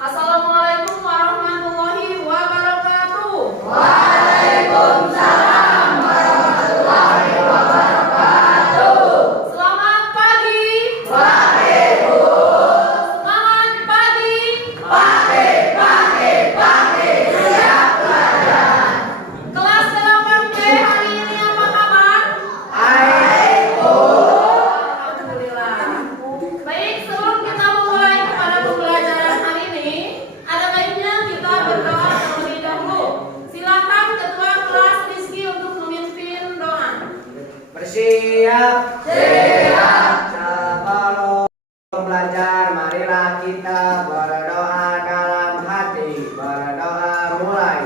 Assalamualaikum warahmatullahi wabarakatuh. Waalaikumsalam warahmatullahi wabarakatuh. Selamat pagi. Pagi, Bu. Selamat pagi. Pagi, siap pelajaran. Kelas 8B hari ini apa kabar? Baik, Bu. Alhamdulillah. Baik, sebelum kita mulai kepada pembelajaran hari ini, ada baiknya kita berdoa terlebih dahulu. Silakan Ketua Kelas Rizky untuk memimpin doa. Bersiap. Siap. Sebelum belajar, marilah kita berdoa dalam hati. Berdoa mulai.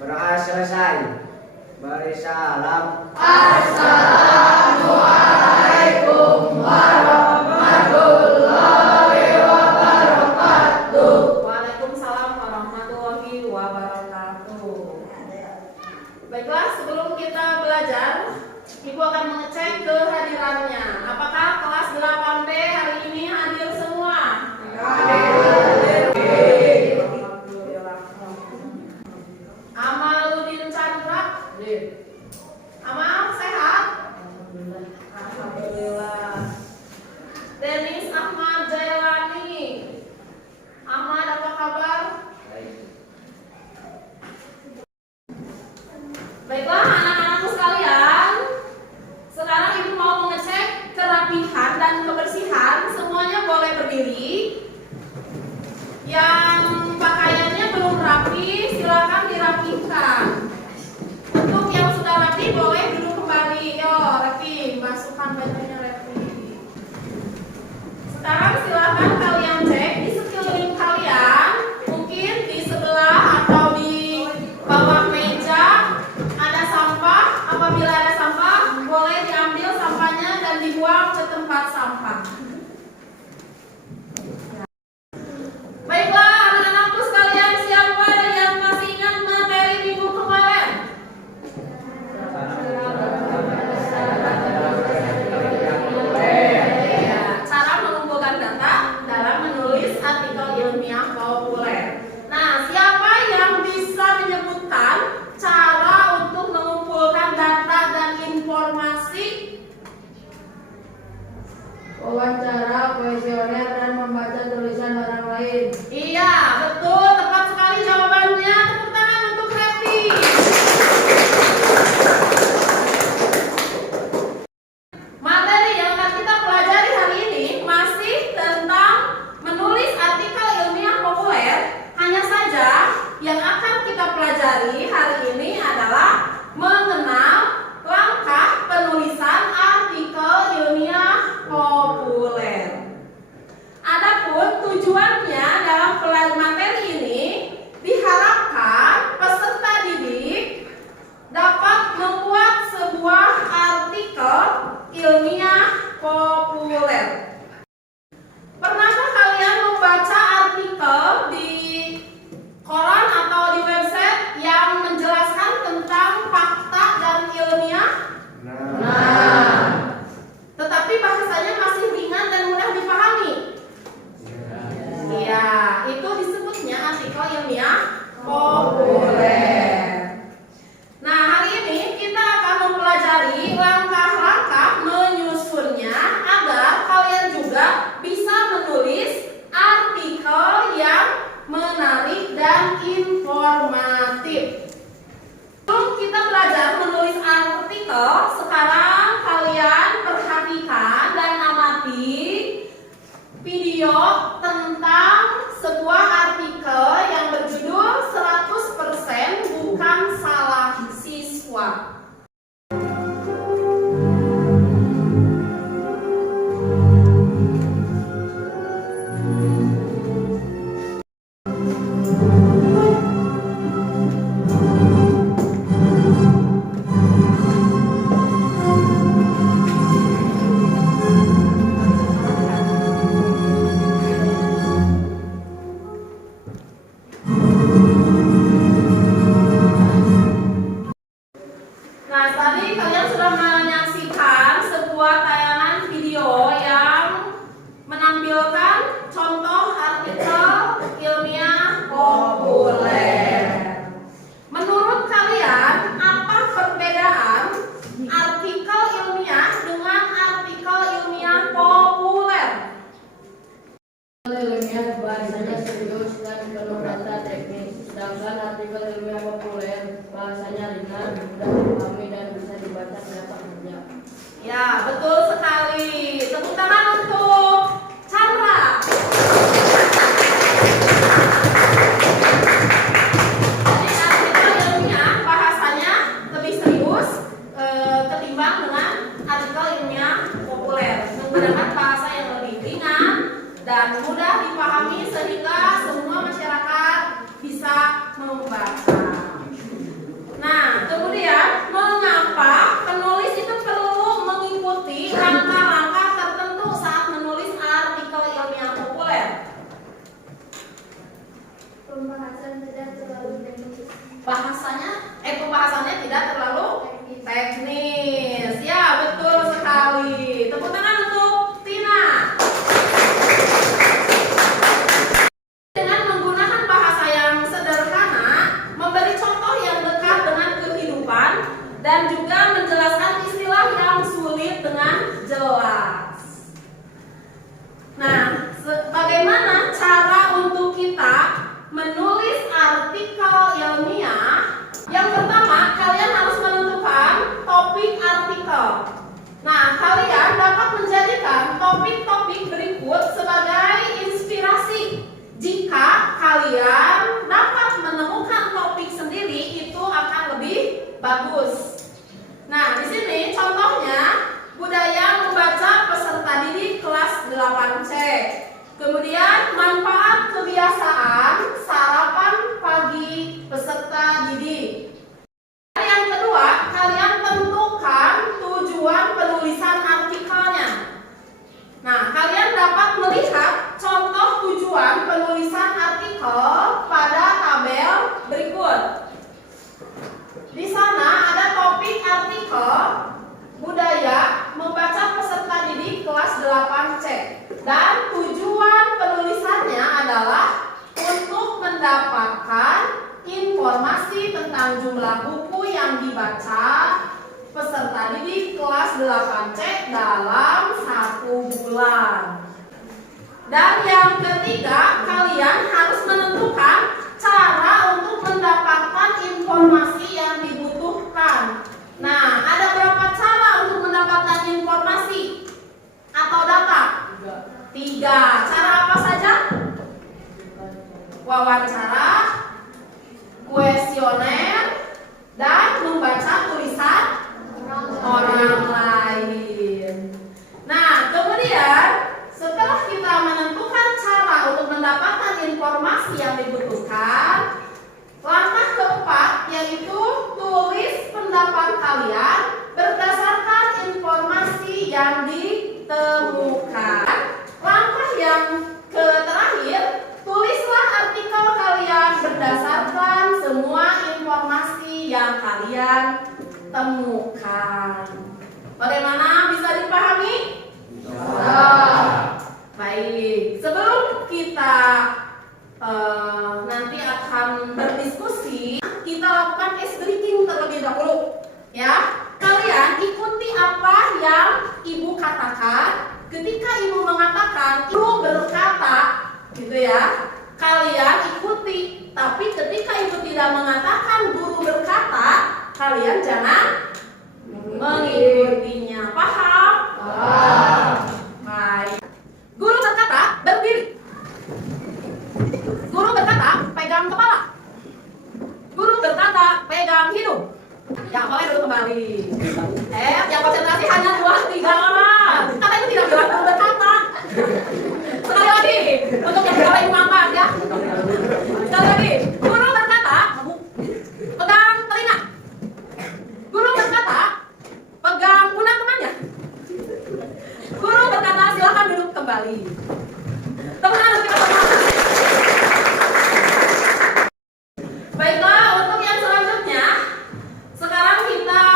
Berdoa selesai. Beri salam. Assalamualaikum warahmatullahi wabarakatuh. Waalaikumsalam warahmatullahi wabarakatuh. Baiklah, sebelum kita belajar, Ibu akan mengecek kehadirannya. Apakah kelas 8B hari ini hadir semua? Alhamdulillah. Amaludin Chandra? Amal sehat? Alhamdulillah. Denis Ahmad Jailani. Ahmad, apa kabar? Baiklah anak-anakku sekalian, sekarang Ibu mau mengecek kerapihan dan kebersihan. Semuanya boleh berdiri. Yang pakaiannya belum rapi, silakan dirapikan. Untuk yang sudah rapi boleh duduk kembali. Yo, rapi, masukkan bajunya rapi. Sekarang silakan kalian cek di sekeliling kalian, mungkin di sebelah atau di bawah meja ada sampah. Apabila ada sampah, boleh diambil sampahnya dan dibuang ke tempat sampah. Baiklah anak-anakku sekalian, siapa yang masih ingat materi minggu kemarin? Cara mengumpulkan data dalam menulis artikel ilmiah populer. Nah, siapa yang bisa menyebutkan cara untuk mengumpulkan data dan informasi? Wawancara, kuesioner, dan membaca tulisan orang lain. Iya, betul, tepat sekali jawabannya. Tepuk tangan untuk Happy. Materi yang akan kita pelajari hari ini masih tentang menulis artikel ilmiah populer. Hanya saja yang akan kita pelajari hari ini adalah mengenal langkah penulisan artikel ilmiah populer. Adapun tujuannya dalam materi ini diharapkan peserta didik dapat membuat sebuah artikel ilmiah populer. Pernahkah kalian membaca artikel di koran atau di website yang menjelaskan tentang fakta dan ilmiah? Tetapi bahasanya masih ringan dan mudah dipahami. Iya, itu disebutnya artikel ilmiah populer. Nah, hari ini kita akan mempelajari langkah-langkah menyusunnya agar kalian juga bisa menulis artikel yang menarik dan informatif. Sebelum kita belajar menulis artikel, sekarang kalian perhatikan dan ilmiah bahasanya serius dan penuh data teknis, sedangkan artikel ilmiah populer bahasanya ringan, mudah dipahami dan bisa dibaca siapa saja. Ya, betul sekali. Tepuk tangan untuk Chandra. Jadi artikel ilmiah bahasanya lebih serius ketimbang dengan artikel ilmiah populer, menggunakan bahasa yang lebih ringan dan mudah dipahami sehingga semua masyarakat bisa membaca. Nah, kemudian mengapa penulis itu perlu mengikuti langkah-langkah tertentu saat menulis artikel ilmiah populer? Pembahasan tidak terlalu teknis. Pembahasannya tidak terlalu teknis. Ya, betul sekali. Tepuk tangan untuk Tina. Dengan menggunakan bahasa yang sederhana, memberi contoh yang dekat dengan kehidupan, dan juga menjelaskan istilah yang sulit dengan jelas. Nah, bagaimana cara untuk kita menulis artikel ilmiah? Yang pertama, kalian harus menentukan topik artikel. Nah, kalian dapat menjadikan topik-topik berikut sebagai inspirasi. Jika kalian dapat menemukan topik sendiri, itu akan lebih bagus. Nah, di sini contohnya budaya membaca peserta didik kelas 8C. Kemudian manfaat kebiasaan sarapan pagi peserta didik. Yang kedua, kalian tentukan tujuan penulisan artikelnya. Nah, kalian dapat melihat contoh tujuan penulisan artikel pada tabel berikut. Di sana ada topik artikel budaya membaca peserta didik kelas 8C. Dan tujuan penulisannya adalah untuk mendapatkan informasi tentang jumlah buku yang dibaca peserta didik kelas 8C dalam 1 bulan. Dan yang ketiga, kalian harus menentukan cara untuk mendapatkan informasi yang dibutuhkan. Nah, ada berapa cara untuk mendapatkan informasi atau data? 3. Cara apa saja? Wawancara, kuesioner, dan membaca tulisan orang lain. Nah, kemudian setelah kita menentukan cara untuk mendapatkan informasi yang dibutuhkan, langkah keempat yaitu tulis pendapat kalian berdasarkan informasi yang ditemukan. Langkah yang terakhir, tulislah artikel kalian berdasarkan semua informasi yang kalian temukan. Bagaimana, bisa dipahami? Baik, sebelum kita nanti akan berdiskusi, kita lakukan ice breaking terlebih dahulu. Ya, kalian ikuti apa yang ibu katakan. Ketika ibu mengatakan, ibu berkata, gitu ya, kalian ikuti. Tapi ketika ibu tidak mengatakan, guru berkata, kalian jangan mengikutinya. Paham? Baik. Guru berkata, berdiri. Guru berkata, pegang kepala. Guru berkata, pegang hidung. Yang boleh dulu kembali. Yang konsentrasi hanya 2-3 orang. Kata itu tidak bilang guru berkata. Sekali lagi, untuk yang kepala ibu angkat ya. Sekali lagi, guru berkata, pegang telinga. Guru berkata, pegang pundak temannya. Guru berkata, silakan duduk kembali. Teman-teman, kita bersama. Baiklah, untuk yang selanjutnya, sekarang kita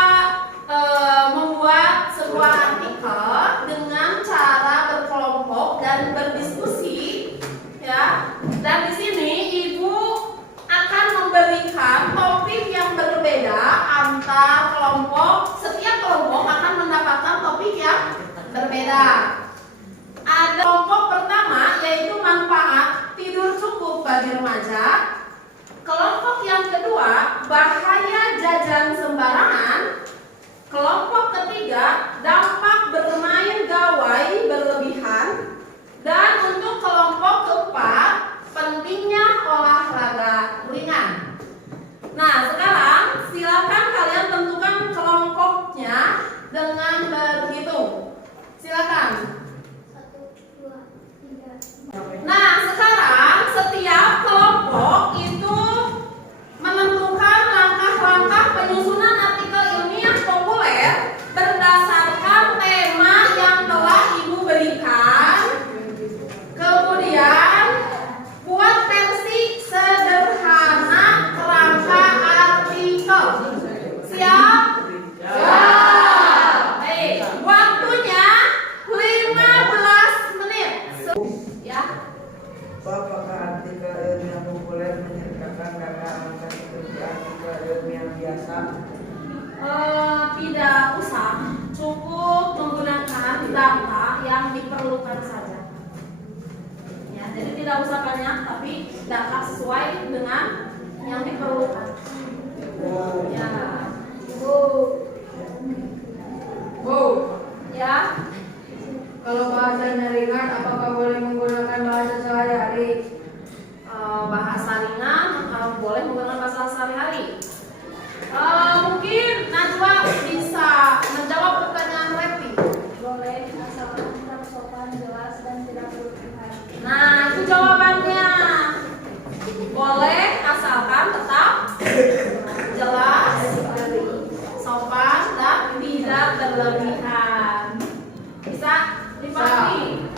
membuat sebuah artikel dengan cara berkelompok dan berdiskusi, ya. Dan di sini ibu akan memberikan topik yang berbeda antar kelompok. Setiap kelompok akan mendapatkan topik yang berbeda. Ada kelompok pertama yaitu manfaat bagi remaja. Kelompok yang kedua, bahaya jajan sembarangan. Kelompok ketiga, dampak bermain gawai berlebihan. Dan untuk kelompok keempat, pentingnya olahraga ringan. Nah, sekarang silakan kalian tentukan kelompoknya dengan berhitung. Silakan. 1, 2, 3. Nah, sekarang setiap kelompok itu menentukan langkah-langkah penyusunan artikel ilmiah populer berdasarkan tema yang telah Ibu berikan. Kemudian buat versi sederhana kerangka artikel. Siap? Baik, waktunya 15 menit. Ya. Apakah artikel ilmiah populer menyertakan data angka seperti artikel ilmiah biasa? Tidak usah, cukup menggunakan data yang diperlukan saja. Ya, jadi tidak usah banyak, tapi data sesuai dengan yang diperlukan. Ya, ya. Kalau bahasanya ringan, apakah boleh menggunakan bahasa sehari-hari? Bahasa ringan boleh menggunakan bahasa sehari-hari. Mungkin Najwa bisa menjawab pertanyaan Repi. Boleh asalkan tetap sopan, jelas, dan tidak berlebihan. Nah, itu jawabannya. Boleh asalkan tetap jelas, sopan, dan tidak berlebihan. Bisa dipahami?